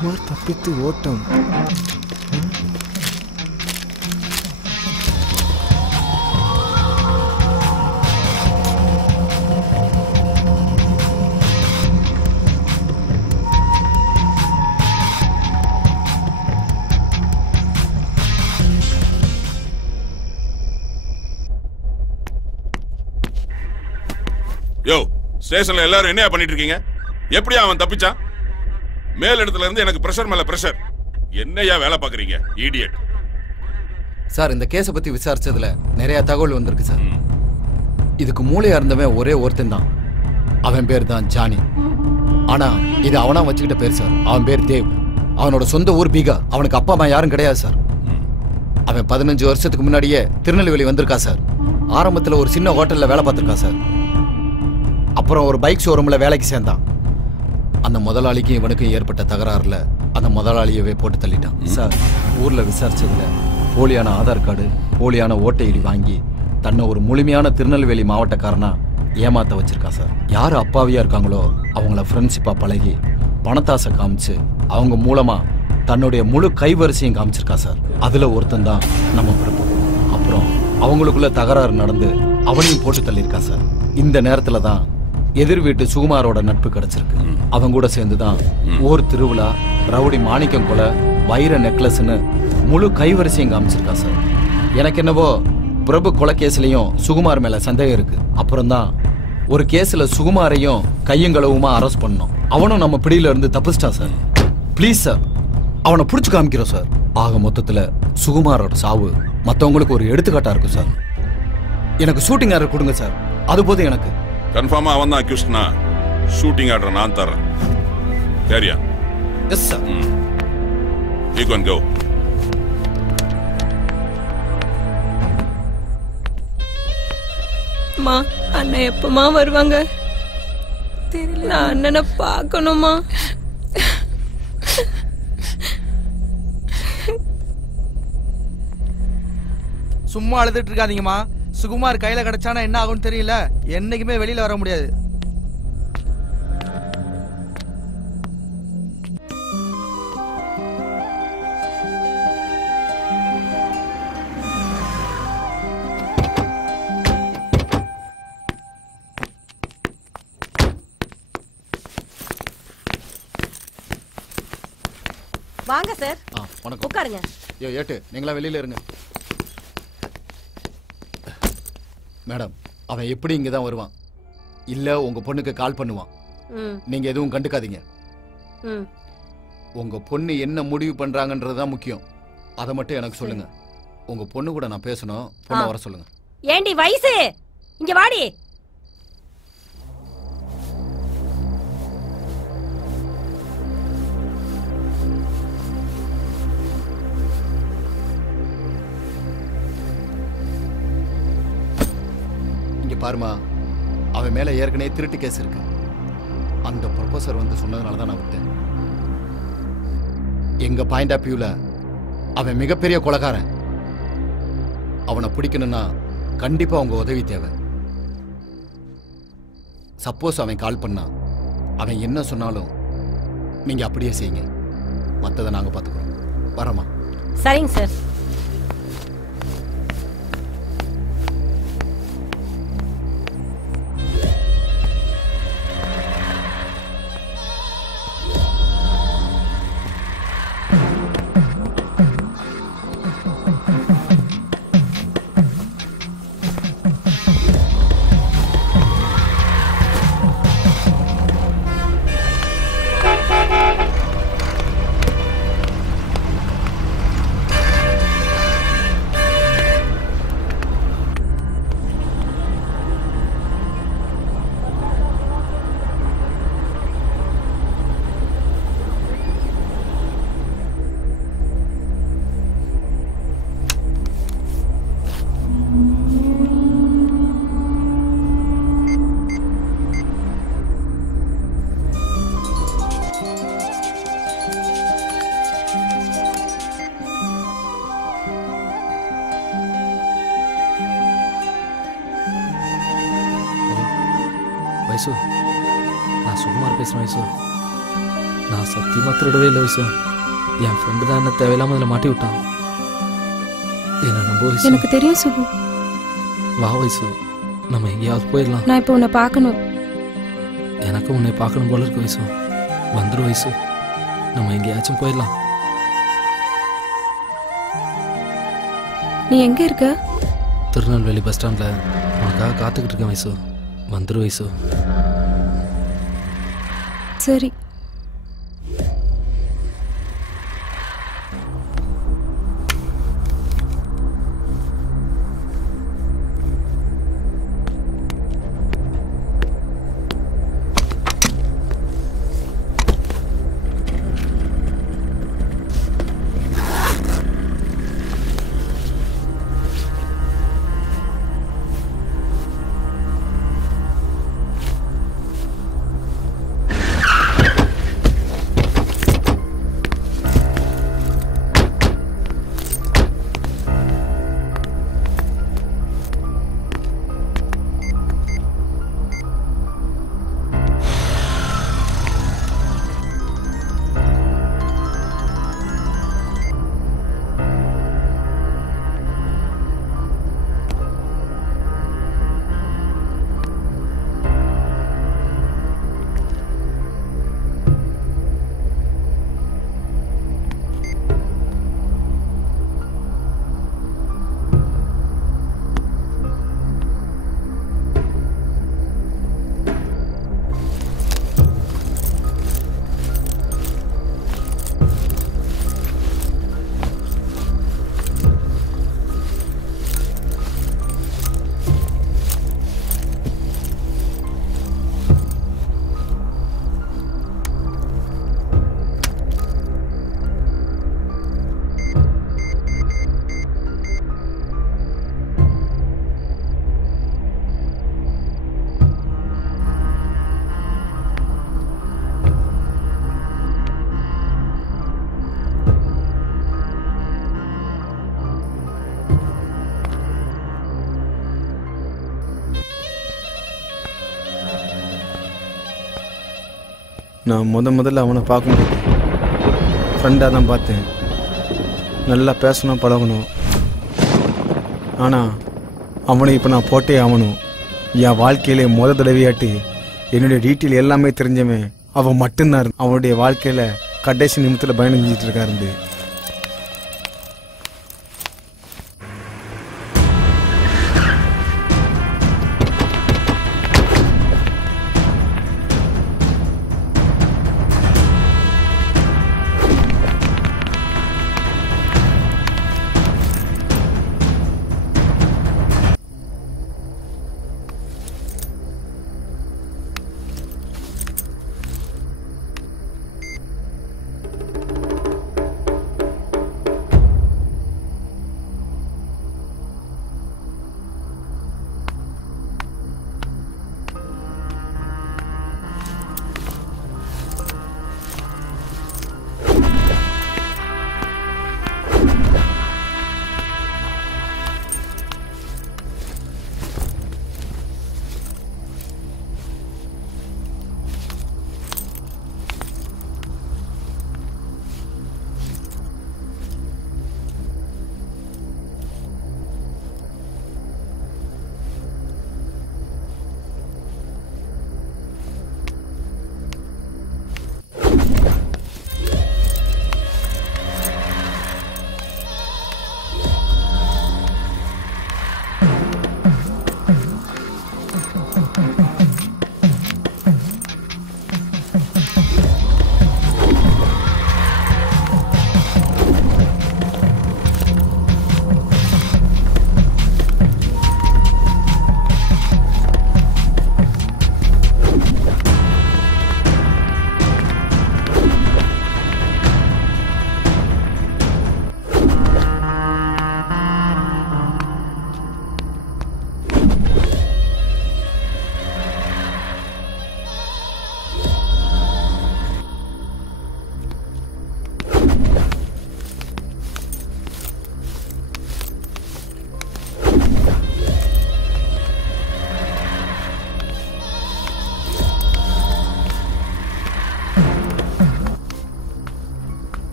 சுகுமார் தப்பித்து ஓட்டம். யோ, ஸ்டேஷன்ல எல்லாரும் என்ன பண்ணிட்டு இருக்கீங்க? எப்படி அவன் தப்பிச்சான்? மேல் இடத்துல இருந்து எனக்கு பிரஷர் மேல பிரஷர். என்னையா வேலை பாக்குறீங்க இடியட்? சார், இந்த கேஸை பத்தி விசாரிச்சதுல நிறைய தகவல் வந்திருக்கு சார். இதுக்கு மூளையா இருந்தவன் ஒரே ஒருத்தன் தான். அவன் பேர் தான் ஜானி. ஆனா இது அவனா வச்சுக்கிட்ட பேர் சார். அவன் பேர் தேவ். அவனோட சொந்த ஊர் பீகா. அவனுக்கு அப்பா அம்மா யாரும் கிடையாது சார். அவன் 15 வருஷத்துக்கு முன்னாடியே திருநெல்வேலி வந்திருக்கா சார். ஆரம்பத்துல ஒரு சின்ன ஹோட்டல்ல வேலை பார்த்திருக்கா சார். அப்புறம் ஒரு பைக் ஷோரூம்ல வேலைக்கு சேர்ந்தான். அந்த முதலாளிக்கும் இவனுக்கும் ஏற்பட்ட தகராறுல அந்த முதலாளியவே போட்டு தள்ளிட்டான் சார். ஊர்ல விசாரிச்சதுல போலியான ஆதார் கார்டு, போலியான ஓட்டை ஐடி வாங்கி தன்னை ஒரு முழுமையான திருநெல்வேலி மாவட்டக்காரனா ஏமாத்த வச்சிருக்கான் சார். யாரு அப்பாவியா இருக்காங்களோ அவங்கள ஃப்ரெண்ட்ஷிப்பா பழகி பணத்தாசை காமிச்சு அவங்க மூலமா தன்னுடைய முழு கைவரிசையும் காமிச்சிருக்கா சார். அதுல ஒருத்தன் தான் நம்ம பிரபு. அப்புறம் அவங்களுக்குள்ள தகராறு நடந்து அவனையும் போட்டு தள்ளியிருக்கா சார். இந்த நேரத்துல தான் எதிர் வீட்டு சுகுமாரோட நட்பு கிடைச்சிருக்கு. அவங்க கூட சேர்ந்துதான் ஊர் திருவிழா, ரவுடி மாணிக்கம் கொலை, வைர நெக்லஸ்ன்னு முழு கைவரிசையும் காமிச்சிருக்கா சார். எனக்கு என்னவோ பிரபு கொலை கேஸ்லயும் சுகுமார் மேல சந்தேகம் இருக்கு. அப்புறம் தான் ஒரு கேஸ்ல சுகுமாரையும் கையங்களவுமா அரெஸ்ட் பண்ணோம். அவனும் நம்ம பிடியில இருந்து தப்பிச்சிட்டான் சார். ப்ளீஸ் சார், அவனை புடிச்சு காமிக்கிறோம் சார். ஆக மொத்தத்துல சுகுமாரோட சாவு மத்தவங்களுக்கு ஒரு எடுத்துக்காட்டா இருக்கும் சார். எனக்கு ஷூட்டிங் ஆர்டர் கொடுங்க சார். அது போதும் எனக்கு. கன்ஃபார்மா அவன் தான் அக்யூஸ்ட்னா ஷூட்டிங் ஆர்டர் நான் தரேன். சரியா? Yes sir. You can go. அம்மா, அண்ணன் எப்பமா வருவாங்க? தெரியல. நான் அண்ணனை பார்க்கணுமா? சும்மா அழுதுட்டு இருக்காதீங்கம்மா. சுகுமார் கையில கிடைச்சானா என்ன ஆகும்னு தெரியல. என்னைக்குமே வெளியில வர முடியாது. வாங்க சார். வணக்கம். உட்காருங்க. ஏட்டு, நீங்களா வெளியில இருங்க. மேடம், அவன் எப்படி இங்க தான் வருவான்? இல்ல உங்க பொண்ணுக்கு கால் பண்ணுவான். நீங்க எதுவும் கண்டுக்காதீங்க. உங்க பொண்ணு என்ன முடிவு பண்றாங்கன்றதுதான் முக்கியம். அதை மட்டும் எனக்கு சொல்லுங்க. உங்க பொண்ணு கூட நான் பேசணும். பொண்ணை வர சொல்லுங்க. ஏண்டி வயசு, இங்க வாடி. பாருமா, அவன் மேல ஏற்கனவே திருட்டு கேஸ் இருக்கு. அந்த ப்ரொஃபசர் வந்து சொன்னதுனால தான் நான் விட்டேன். எங்க பாயிண்ட் ஆஃப் வியூல அவன் மிகப்பெரிய கொலைகாரன். அவனை பிடிக்கணும்னா கண்டிப்பா உங்க உதவி தேவை. சப்போஸ் அவன் கால் பண்ணா அவன் என்ன சொன்னாலும் நீங்க அப்படியே செய்யுங்க. மற்றதை நாங்க பார்த்துக்கிறோம். வரமா? சரிங்க சார். வைசு, நான் சுகுமார் பேசுறேன். வைசு, நான் சத்தியமாக திருடவே இல்லை வைசு. என் ஃப்ரெண்டு தான் என்ன தேவையில்லாமல் அதில் மாட்டி விட்டான். என்ன நம்ப வைசு. எனக்கு தெரியும் சுகு. வா வைசு, நம்ம எங்கேயாவது போயிடலாம். நான் இப்போ உன்னை பார்க்கணும். எனக்கும் உன்னை பார்க்கணும் போல இருக்கு வைசு. வந்துடும் வைசு, நம்ம எங்கேயாச்சும் போயிடலாம். நீ எங்க இருக்க? திருநெல்வேலி பஸ் ஸ்டாண்டில் உனக்காக காத்துக்கிட்டு இருக்கேன் வைசு. வந்துடும் வைசு. சரி. நான் முதல்ல அவனை பார்க்கும்போது ஃப்ரெண்டாக தான் பார்த்தேன். நல்லா பேசணும், பழகணும். ஆனால் அவனை இப்போ நான் போட்டே ஆகணும். என் வாழ்க்கையிலே தடவையாட்டி என்னுடைய டீட்டெயில் எல்லாமே தெரிஞ்சவன் அவன் மட்டும்தான். அவனுடைய வாழ்க்கையில் கடைசி நிமிஷத்தில் பயணம் செஞ்சுட்டு இருக்காரு.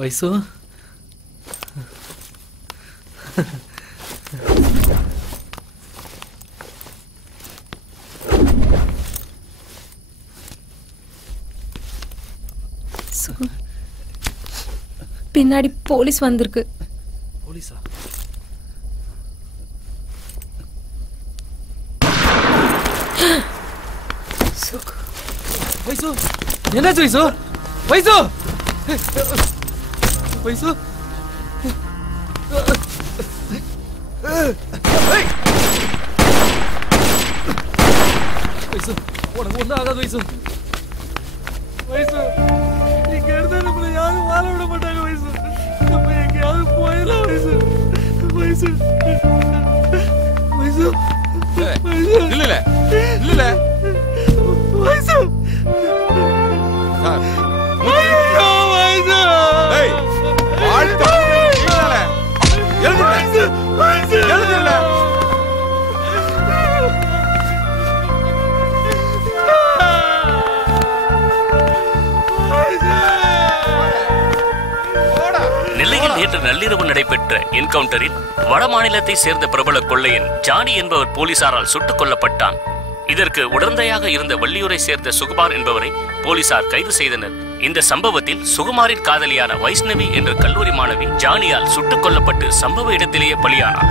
வைசு பின்னாடி போலீஸ் வந்திருக்கு. போலீஸா? வைசு என்னாச்சு வைசு? வைசு வைசு வைசு உனக்கு ஒன்றும் ஆகாது வைசு. வைசு இங்க இருந்தா நம்மள யாரும் வாழ விட மாட்டாங்க வைசு. நம்ம எங்கேயாவது போயிடலாம் வைசு. வைசு வைசு இல்ல இல்ல வைசு சார் ஐயோ வைசு ஏய் வாழ்த்து எழுதுல வைசு எழுதுல நெல்லையில் நேற்று நள்ளிரவு நடைபெற்ற என்கவுண்டரில் வட மாநிலத்தை சேர்ந்த பிரபல கொள்ளையன் ஜானி என்பவர் போலீசாரால் சுட்டுக் கொல்லப்பட்டான். இதற்கு உடந்தையாக இருந்த வள்ளியூரை சேர்ந்த சுகுமார் என்பவரை போலீசார் கைது செய்தனர். இந்த சம்பவத்தில் சுகுமாரின் காதலியான வைஷ்ணவி என்ற கல்லூரி மாணவி ஜானியால் சுட்டுக் கொல்லப்பட்டு சம்பவ இடத்திலேயே பலியானார்.